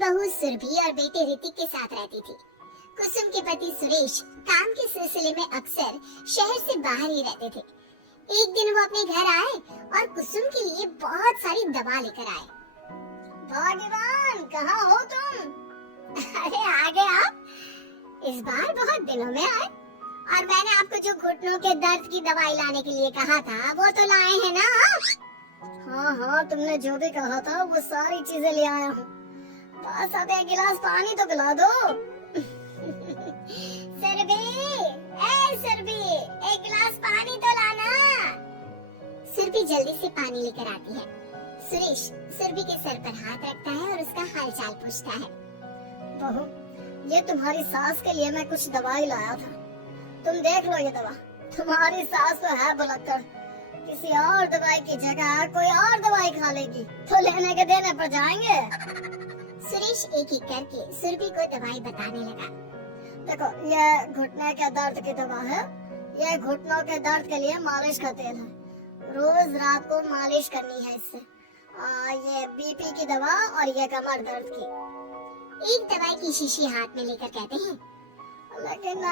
बहू सुरभि और बेटे ऋतिक के साथ रहती थी। कुसुम के पति सुरेश काम के सिलसिले में अक्सर शहर से बाहर ही रहते थे। एक दिन वो अपने घर आए और कुसुम के लिए बहुत सारी दवा लेकर आए। भगवान, कहाँ हो तुम? अरे आ गए आप। इस बार बहुत दिनों में आए और मैंने आपको जो घुटनों के दर्द की दवाई लाने के लिए कहा था वो तो लाए हैं ना आप? हाँ, तुमने जो भी कहा था वो सारी चीजें ले आया हूँ। बस अब एक गिलास पानी तो पिला दो। सुरभि, एक गिलास पानी तो लाना। सुरभि जल्दी से पानी लेकर आती है। सुरेश सुरभि के सर पर हाथ रखता है और उसका हालचाल पूछता है। बहू, ये तुम्हारी सास के लिए मैं कुछ दवाई लाया था, तुम देख लो ये दवा। तुम्हारी सास तो है भुलक्कड़, किसी और दवाई की जगह कोई और दवाई खा लेगी तो लेने के देने पर जाएंगे। सुरेश एक एक करके सुरभि को दवाई बताने लगा। देखो, ये घुटने के दर्द की दवा है, ये घुटनों के दर्द के लिए मालिश का तेल है, रोज रात को मालिश करनी है इससे। ये बीपी की दवा और ये कमर दर्द की। एक दवाई की शीशी हाथ में लेकर कहते हैं, लेकिन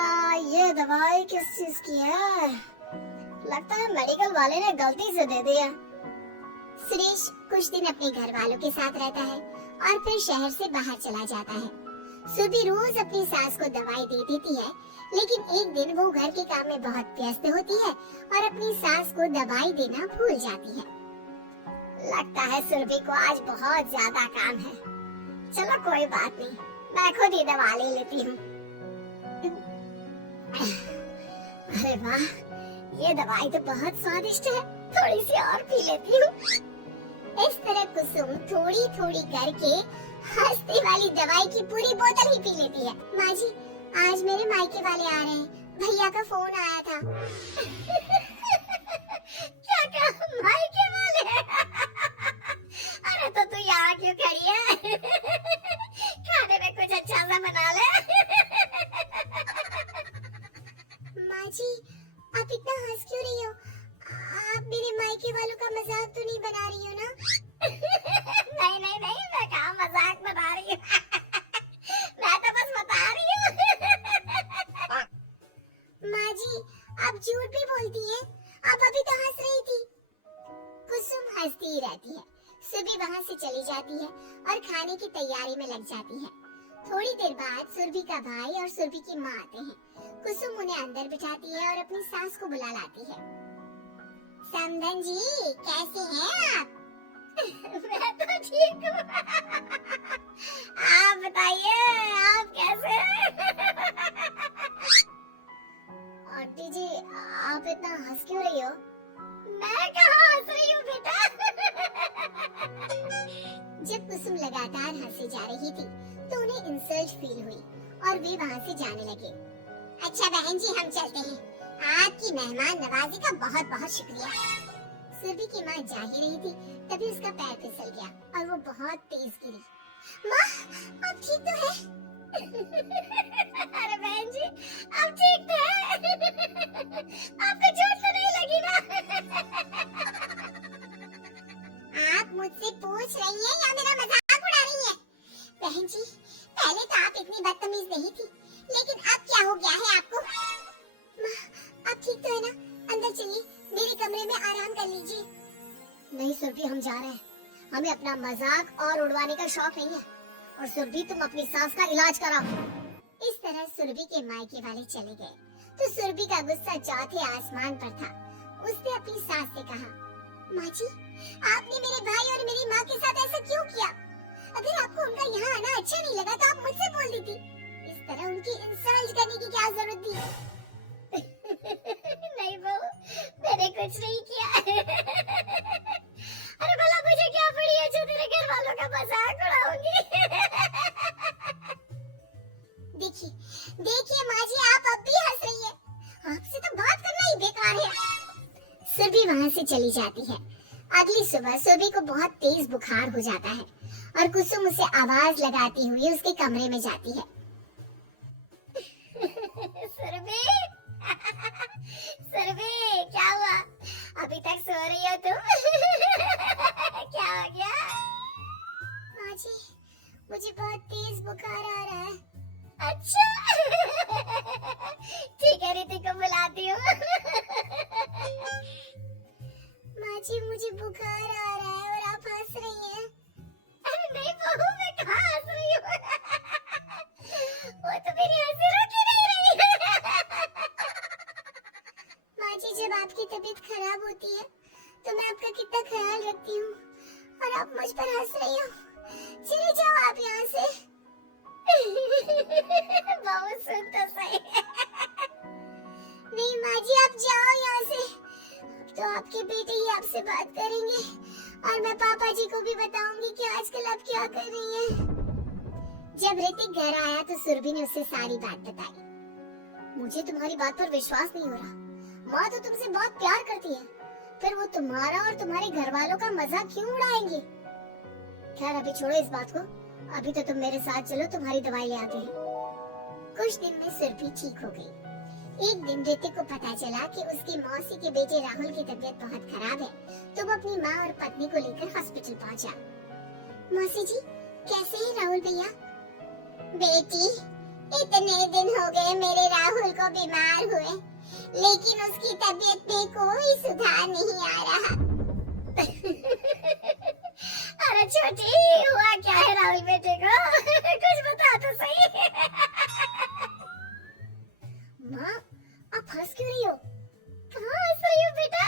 ये दवाई किस चीज की है? लगता है मेडिकल वाले ने गलती से दे दिया। सुरेश कुछ दिन अपने घर वालों के साथ रहता है और फिर शहर से बाहर चला जाता है। सुरभि रोज अपनी सास को दवाई दे देती है, लेकिन एक दिन वो घर के काम में बहुत व्यस्त होती है और अपनी सास को दवाई देना भूल जाती है। लगता है सुरभि को आज बहुत ज्यादा काम है। चलो कोई बात नहीं, मैं खुद ही दवा ले लेती हूँ। अरे वाह, ये दवाई तो बहुत स्वादिष्ट है, थोड़ी सी और पी लेती हूँ। इस तरह कुसुम थोड़ी थोड़ी करके हंसती वाली दवाई की पूरी बोतल ही पी लेती है। माँ जी, आज मेरे मायके वाले आ रहे हैं, भैया का फोन आया था। क्या कहा, मायके वाले? अरे तो तू यहाँ क्यों खड़ी है? खाने में कुछ अच्छा सा बना ले। माँ जी, आप इतना हंस क्यों रही हो? आप मेरे मायके वालों का मजाक तो नहीं बना रही हो ना? नहीं, मैं कहाँ मजाक बना रही हूँ। मैं तो बस बता रही हूँ। माँ जी, आप झूठ भी बोलती हैं। आप अभी तो हंस रही थी। कुसुम हंसती ही रहती है। सुरभि वहाँ से चली जाती है और खाने की तैयारी में लग जाती है। थोड़ी देर बाद सुरभि का भाई और सुरभि की माँ आते हैं। कुसुम उन्हें अंदर बिठाती है और अपनी सास को बुला लाती है। समधन जी, कैसे हैं आप? मैं तो ठीक हूँ। आप बताइए, आप कैसे हैं? आंटी जी, आप इतना हंस क्यों रही हो? मैं कहाँ हंस रही हूँ बेटा। जब कुसुम लगातार हंसी जा रही थी तो उन्हें इंसल्ट फील हुई और वे वहाँ से जाने लगे। अच्छा बहन जी, हम चलते हैं। आपकी मेहमान नवाजी का बहुत बहुत शुक्रिया। सुरभि की माँ जा ही रही थी, तभी उसका पैर फिसल गया और वो बहुत तेज गिरी। माँ, आप ठीक तो हैं? अरे बहन जी, आप ठीक तो हैं? आपको चोट तो नहीं लगी ना? आप मुझसे पूछ रही हैं या मेरा मजाक उड़ा रही हैं? बहन जी, पहले तो आप इतनी बदतमीज नहीं थी, लेकिन अब क्या हो गया है आपको? माँ, आप ठीक तो है ना? अंदर चलिए, मेरे कमरे में आराम कर लीजिए। नहीं सुरभि, हम जा रहे हैं। हमें अपना मजाक और उड़वाने का शौक नहीं है। और सुरभि, तुम अपनी सास का इलाज कराओ। इस तरह सुरभि के मायके वाले चले गए तो सुरभि का गुस्सा चौथे आसमान पर था। उसने अपनी सास से कहा, माँ जी, आपने मेरे भाई और मेरी माँ के साथ ऐसा क्यों किया? अगर आपको उनका यहाँ आना अच्छा नहीं लगा तो आप मुझसे बोल देती। इस तरह उनकी इंसल्ट करने की क्या जरूरत थी? नहीं बहू, मैंने कुछ नहीं किया। अरे भला मुझे क्या पड़ी है जो तेरे घर वालों का मजाक उड़ाऊंगी? देखिए माँ जी, आप अब भी हंस रही हैं। आपसे तो बात करना ही बेकार है। सुरभि वहाँ से चली जाती है। अगली सुबह सुरभि को बहुत तेज बुखार हो जाता है और कुसुम उसे आवाज लगाती हुई उसके कमरे में जाती है। सुरभि, क्या हुआ? अभी तक सो रही हो तुम? क्या हो गया? माँ जी, मुझे बहुत तेज बुखार आ रहा है। अच्छा ठीक है, ऋतिक को बुलाती हूँ। माँ जी, मुझे बुखार आ रहा है और आप हंस रही हैं। अरे नहीं बहू, मैं कहाँ हंस रही हूँ। वो तो मेरी हंसी रुक ही नहीं रही। माँ जी, जब आपकी तबीयत खराब होती है तो मैं आपका कितना ख्याल रखती हूँ और आप मुझ पर हंस रही हो। चले जाओ आप यहाँ से। बहुत सुन तो सही। नहीं माँ जी, आप जाओ यहाँ से। तो आपके बेटे ही आपसे बात करेंगे और मैं पापा जी को भी बताऊंगी कि आजकल आप क्या कर रही हैं। जब ऋतिक घर आया तो सुरभि ने उसे सारी बात बताई। मुझे तुम्हारी बात पर विश्वास नहीं हो रहा। माँ तो तुमसे बहुत प्यार करती है, फिर वो तुम्हारा और तुम्हारे घर वालों का मजाक क्यों उड़ाएंगी। खैर अभी छोड़ो इस बात को, अभी तो तुम मेरे साथ चलो, तुम्हारी दवाई ले आते हैं। कुछ दिन में सुरभि ठीक हो गई। एक दिन ऋतिक को पता चला कि उसकी मौसी के बेटे राहुल की तबीयत बहुत खराब है, तो वो अपनी माँ और पत्नी को लेकर हॉस्पिटल पहुंचा। मौसी जी, कैसे हैं राहुल भैया? बेटी, इतने दिन हो गए मेरे राहुल को बीमार हुए, लेकिन उसकी तबीयत में कोई सुधार नहीं आ रहा। अरे छोटी, हुआ क्या है राहुल बेटे को? कुछ बता तो सही। माँ, आप हंस क्यों रही हो? कहाँ हंस रही हो बेटा?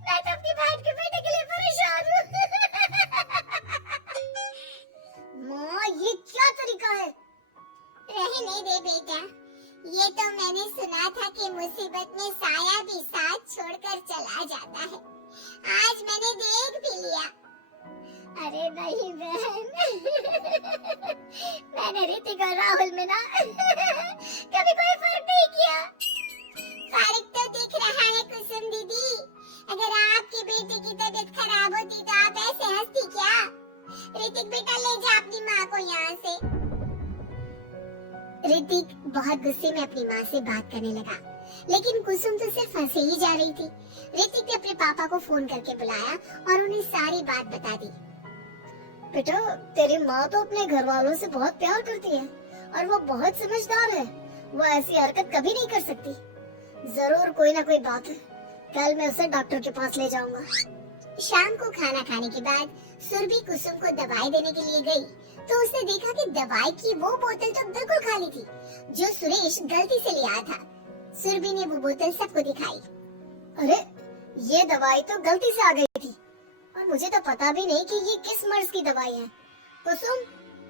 मैं तो अपनी बहन के बेटे के लिए परेशान हूँ। माँ, ये क्या तरीका है? रहने दे बेटा, ये तो मैंने सुना था कि मुसीबत में साया भी साथ छोड़कर चला जाता है। आज मैंने देख भी लिया। अरे नहीं बहन, मैंने ऋतिक और राहुल में ना कभी कोई फर्क नहीं किया। फर्क तो दिख रहा है कुसुम दीदी। अगर आपके बेटे की तबीयत खराब होती तो आप ऐसे हंसती क्या? ऋतिक बेटा, ले जा अपनी माँ को यहाँ से। ऋतिक बहुत गुस्से में अपनी माँ से बात करने लगा, लेकिन कुसुम तो सिर्फ हंसे ही जा रही थी। ऋतिक ने अपने पापा को फोन करके बुलाया और उन्हें सारी बात बता दी। बेटा, तेरी माँ तो अपने घर वालों से बहुत प्यार करती है और वो बहुत समझदार है। वो ऐसी हरकत कभी नहीं कर सकती। जरूर कोई ना कोई बात है। कल मैं उसे डॉक्टर के पास ले जाऊंगा। शाम को खाना खाने के बाद सुरभि कुसुम को दवाई देने के लिए गई तो उसने देखा कि दवाई की वो बोतल तो बिल्कुल खाली थी जो सुरेश गलती से ले आया था। सुरभि ने वो बोतल सबको दिखाई। अरे, ये दवाई तो गलती से आ गई थी और मुझे तो पता भी नहीं कि ये किस मर्ज की दवाई है। कुसुम,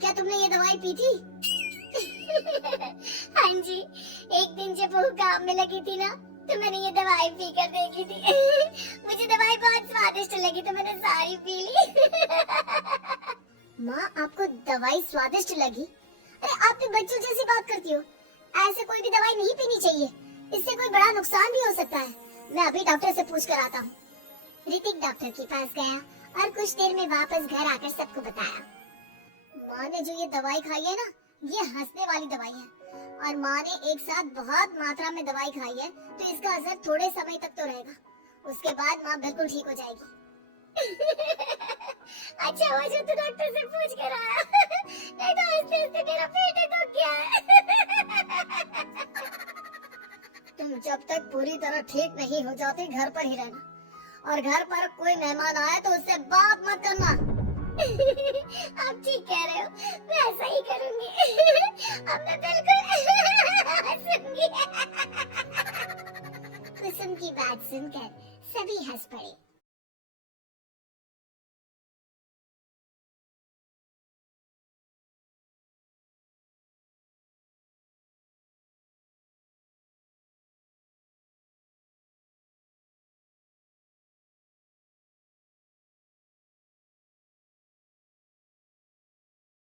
क्या तुमने ये दवाई पी थी? हाँ जी, एक दिन जब वो काम में लगी थी ना, तो मैंने ये दवाई पी कर देखी थी। मुझे दवाई बहुत स्वादिष्ट लगी तो मैंने सारी पी ली। माँ, आपको दवाई स्वादिष्ट लगी? अरे, आप भी बच्चों जैसी बात करती हो। ऐसे कोई भी दवाई नहीं पीनी चाहिए, इससे कोई बड़ा नुकसान भी हो सकता है। मैं अभी डॉक्टर से पूछ कर आता हूँ। ऋतिक डॉक्टर के पास गया और कुछ देर में वापस घर आकर सबको बताया। माँ ने जो ये दवाई खाई है ना, ये हंसने वाली दवाई है और माँ ने एक साथ बहुत मात्रा में दवाई खाई है, तो इसका असर थोड़े समय तक तो रहेगा। उसके बाद माँ बिल्कुल ठीक हो जाएगी। अच्छा हुआ जो तू डॉक्टर से पूछ कर आया, नहीं तो हंसते हंसते मेरा पेट दुख गया है। तुम जब तक पूरी तरह ठीक नहीं हो जाती घर पर ही रहना, और घर पर कोई मेहमान आए तो उससे बात मत करना। आप ठीक कह रहे हो, मैं ऐसा ही करूंगी। अब मैं बिल्कुल हंसूंगी। कुसुम की बात सुनकर सभी हंस पड़े।